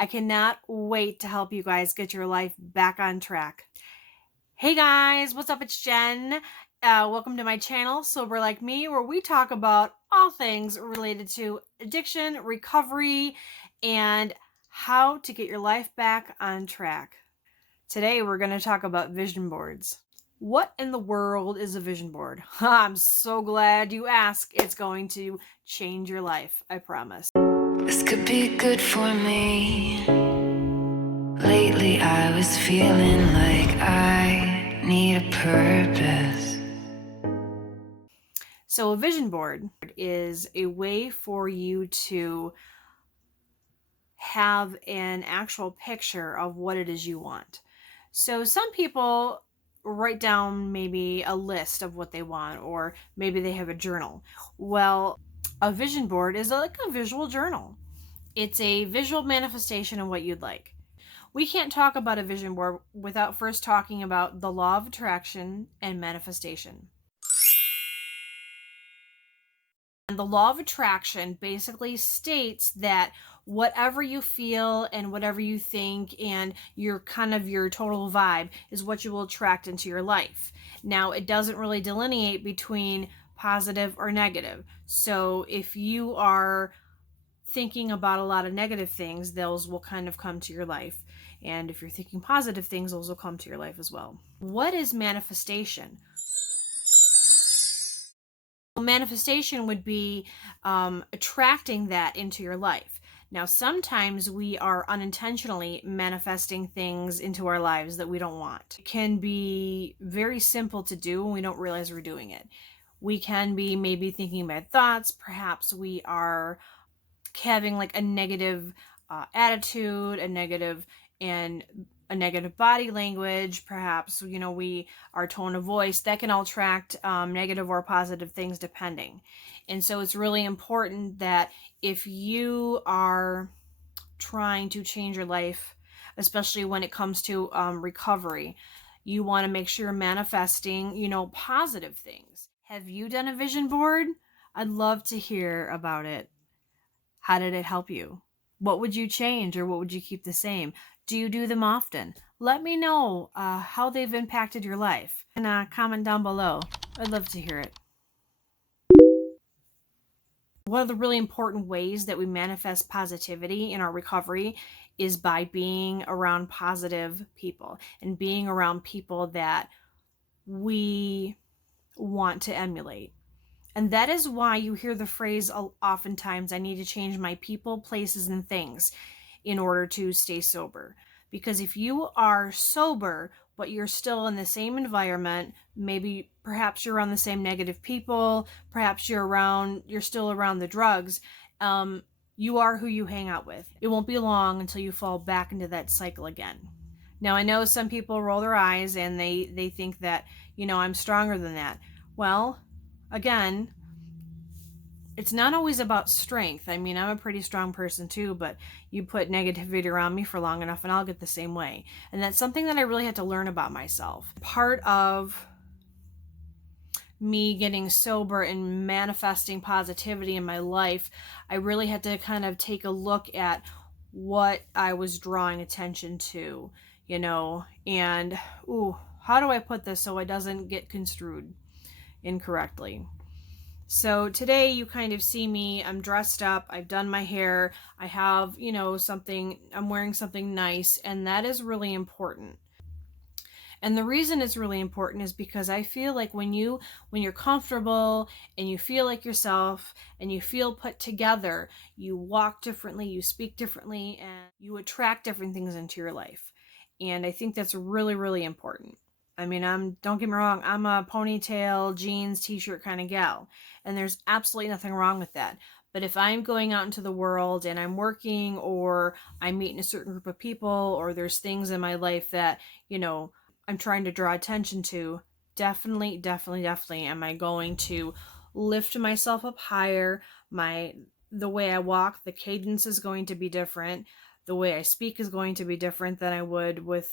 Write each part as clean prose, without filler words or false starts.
I cannot wait to help you guys get your life back on track. Hey guys, what's up? It's Jen. Welcome to my channel, Sober Like Me, where we talk about all things related to addiction, recovery, and how to get your life back on track. Today, we're going to talk about vision boards. What in the world is a vision board? I'm so glad you asked. It's going to change your life, I promise. This could be good for me. Lately I was feeling like I need a purpose. So a vision board is a way for you to have an actual picture of what it is you want. So some people write down maybe a list of what they want, or maybe they have a journal. Well, a vision board is like a visual journal. It's a visual manifestation of what you'd like. We can't talk about a vision board without first talking about the law of attraction and manifestation. And the law of attraction basically states that whatever you feel and whatever you think and your total vibe is what you will attract into your life. Now, it doesn't really delineate between positive or negative. So if you are thinking about a lot of negative things, those will kind of come to your life. And if you're thinking positive things, those will come to your life as well. What is manifestation? Manifestation would be attracting that into your life. Now, sometimes we are unintentionally manifesting things into our lives that we don't want. It can be very simple to do and we don't realize we're doing it. We can be maybe thinking bad thoughts. Perhaps we are having like a negative attitude, a negative body language, perhaps, our tone of voice, that can all attract negative or positive things depending. And so it's really important that if you are trying to change your life, especially when it comes to recovery, you want to make sure you're manifesting, positive things. Have you done a vision board? I'd love to hear about it. How did it help you? What would you change or what would you keep the same? Do you do them often? Let me know how they've impacted your life. And comment down below. I'd love to hear it. One of the really important ways that we manifest positivity in our recovery is by being around positive people and being around people that we want to emulate. And that is why you hear the phrase oftentimes, I need to change my people, places, and things in order to stay sober. Because if you are sober, but you're still in the same environment, perhaps you're around the same negative people, perhaps you're still around the drugs, you are who you hang out with. It won't be long until you fall back into that cycle again. Now, I know some people roll their eyes and they think that, I'm stronger than that. Well, again, it's not always about strength. I mean, I'm a pretty strong person too, but you put negativity around me for long enough and I'll get the same way. And that's something that I really had to learn about myself. Part of me getting sober and manifesting positivity in my life, I really had to kind of take a look at what I was drawing attention to, and how do I put this so it doesn't get construed incorrectly? So today you kind of see me, I'm dressed up, I've done my hair, I have, I'm wearing something nice, and that is really important. And the reason it's really important is because I feel like when you're comfortable and you feel like yourself and you feel put together, you walk differently, you speak differently, and you attract different things into your life. And I think that's really, really important. I mean, don't get me wrong, I'm a ponytail, jeans, t-shirt kind of gal, and there's absolutely nothing wrong with that. But if I'm going out into the world and I'm working or I'm meeting a certain group of people or there's things in my life that, I'm trying to draw attention to, definitely am I going to lift myself up higher. The way I walk, the cadence is going to be different. The way I speak is going to be different than I would with,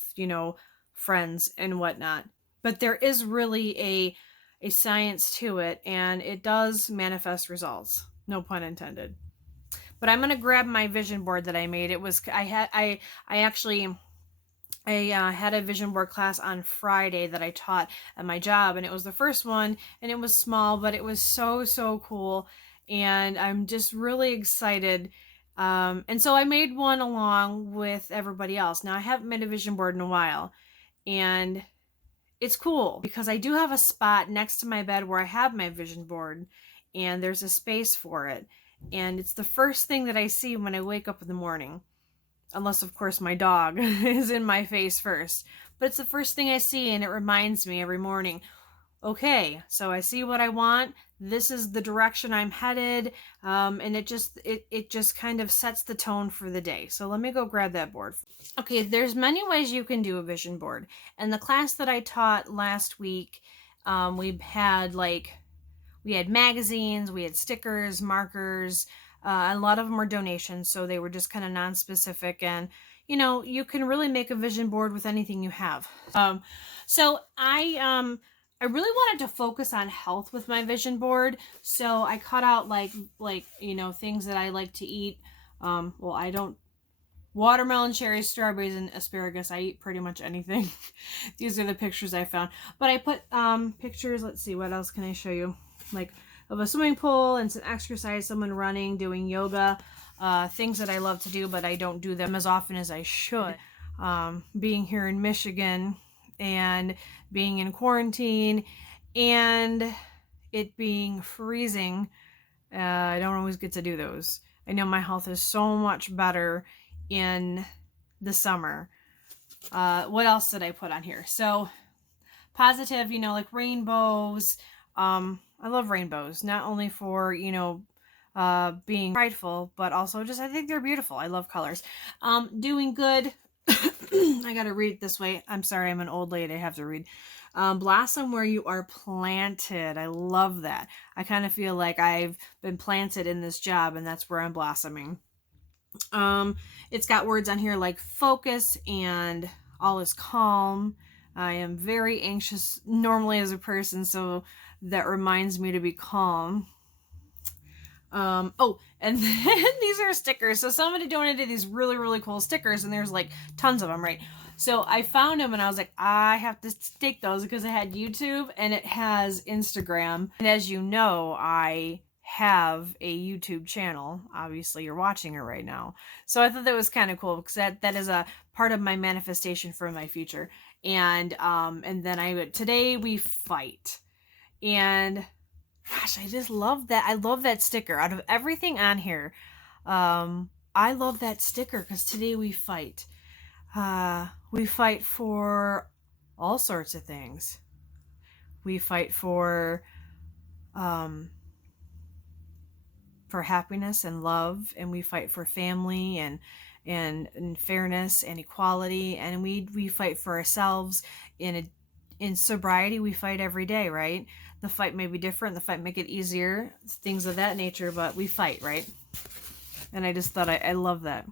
friends and whatnot. But there is really a science to it, and it does manifest results. No pun intended. But I'm going to grab my vision board that I made. It was, I actually, I had a vision board class on Friday that I taught at my job, and it was the first one, and it was small, but it was so, so cool. And I'm just really excited. And so I made one along with everybody else. Now I haven't made a vision board in a while, and it's cool because I do have a spot next to my bed where I have my vision board, and there's a space for it. And it's the first thing that I see when I wake up in the morning. Unless, of course, my dog is in my face first. But it's the first thing I see, and it reminds me every morning, okay, so I see what I want. This is the direction I'm headed. And it just kind of sets the tone for the day. So let me go grab that board. Okay, there's many ways you can do a vision board. And the class that I taught last week, we had magazines, we had stickers, markers. A lot of them were donations, so they were just kind of non-specific, and you can really make a vision board with anything you have. So I really wanted to focus on health with my vision board, so I cut out things that I like to eat. Well, I don't. Watermelon, cherries, strawberries, and asparagus. I eat pretty much anything. These are the pictures I found. But I put pictures, let's see, what else can I show you? Like of a swimming pool and some exercise, someone running, doing yoga, things that I love to do, but I don't do them as often as I should. Being here in Michigan and being in quarantine and it being freezing, I don't always get to do those. I know my health is so much better in the summer. What else did I put on here? So positive, like rainbows. I love rainbows, not only for, being prideful, but also just, I think they're beautiful. I love colors. Doing good. I gotta read it this way. I'm sorry, I'm an old lady. I have to read. Blossom where you are planted. I love that. I kind of feel like I've been planted in this job, and that's where I'm blossoming. It's got words on here like focus and all is calm. I am very anxious normally as a person, so that reminds me to be calm. Oh, and then these are stickers. So somebody donated these really, really cool stickers, and there's like tons of them, right? So I found them, and I was like, I have to take those because it had YouTube and it has Instagram. And as you know, I have a YouTube channel. Obviously, you're watching it right now. So I thought that was kind of cool because that is a part of my manifestation for my future. And then today we fight. And gosh, I just love that. I love that sticker. Out of everything on here, I love that sticker because today we fight. We fight for all sorts of things. We fight for happiness and love, and we fight for family and fairness and equality, and we fight for ourselves. In sobriety, we fight every day, right? The fight may be different, the fight may get easier, things of that nature, but we fight, right? And I just thought I love that.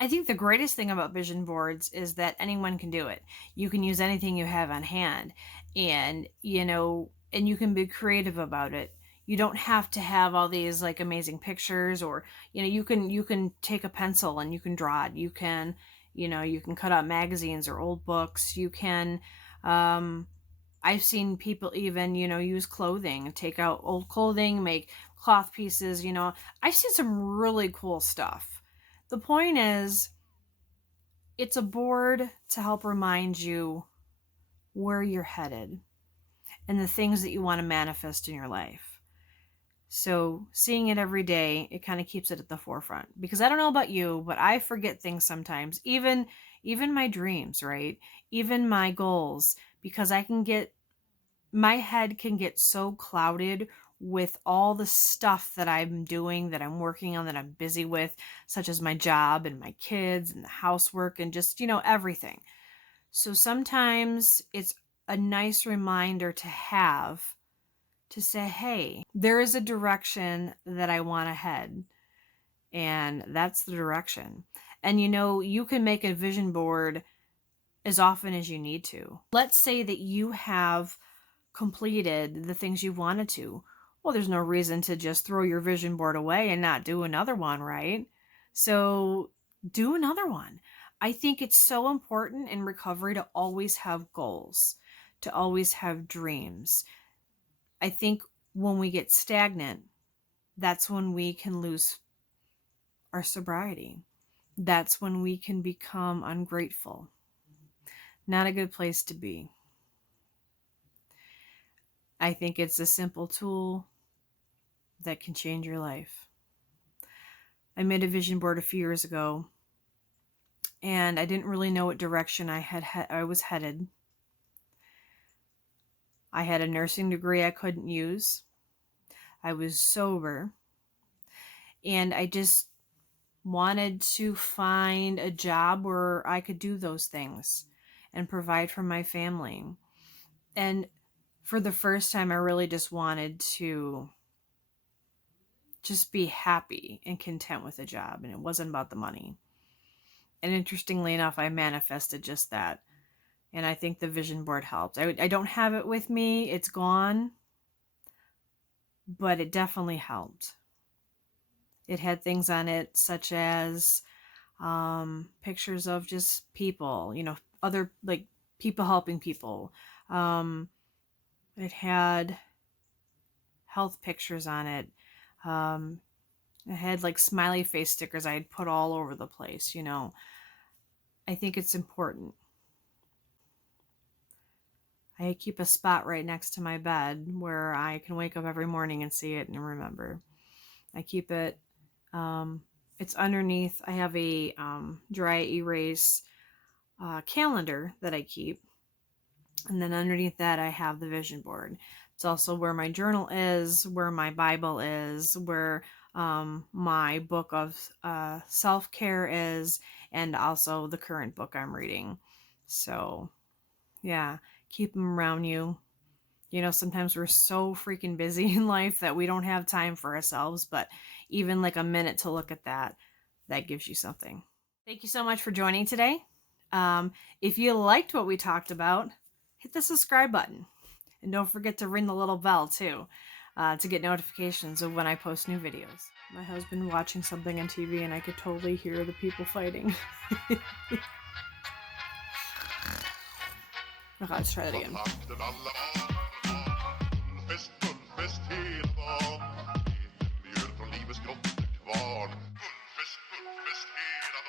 I think the greatest thing about vision boards is that anyone can do it. You can use anything you have on hand, and and you can be creative about it. You don't have to have all these like amazing pictures, or you can take a pencil and you can draw it. You can cut out magazines or old books. You can I've seen people even use clothing, take out old clothing, make cloth pieces. I've seen some really cool stuff. The point is, it's a board to help remind you where you're headed and the things that you want to manifest in your life. So seeing it every day, it kind of keeps it at the forefront. Because I don't know about you, but I forget things sometimes. Even my dreams, right? Even my goals. Because my head can get so clouded with all the stuff that I'm doing, that I'm working on, that I'm busy with, such as my job and my kids and the housework and just, everything. So sometimes it's a nice reminder to have to say, hey, there is a direction that I want to head, and that's the direction. And you can make a vision board as often as you need to. Let's say that you have completed the things you wanted to. Well, there's no reason to just throw your vision board away and not do another one, right? So do another one. I think it's so important in recovery to always have goals, to always have dreams. I think when we get stagnant, that's when we can lose our sobriety. That's when we can become ungrateful. Not a good place to be. I think it's a simple tool that can change your life. I made a vision board a few years ago, and I didn't really know what direction I was headed. I had a nursing degree I couldn't use. I was sober, and I just wanted to find a job where I could do those things and provide for my family. And for the first time, I really just wanted to just be happy and content with a job, and it wasn't about the money. And interestingly enough, I manifested just that. And I think the vision board helped. I don't have it with me. It's gone. But it definitely helped. It had things on it such as pictures of just people, other like people helping people. It had health pictures on it. It had like smiley face stickers I had put all over the place, I think it's important. I keep a spot right next to my bed where I can wake up every morning and see it and remember. I keep it, it's underneath. I have a dry erase calendar that I keep. And then underneath that, I have the vision board. It's also where my journal is, where my Bible is, where my book of self-care is, and also the current book I'm reading. So, yeah, keep them around you. Sometimes we're so freaking busy in life that we don't have time for ourselves, but even like a minute to look at that gives you something. Thank you so much for joining today. If you liked what we talked about, hit the subscribe button. And don't forget to ring the little bell too, to get notifications of when I post new videos. My husband watching something on TV and I could totally hear the people fighting. Okay, let's try that again. Fullfest hela dagen. Mjöl från livets grottor kvarn. Fullfest hela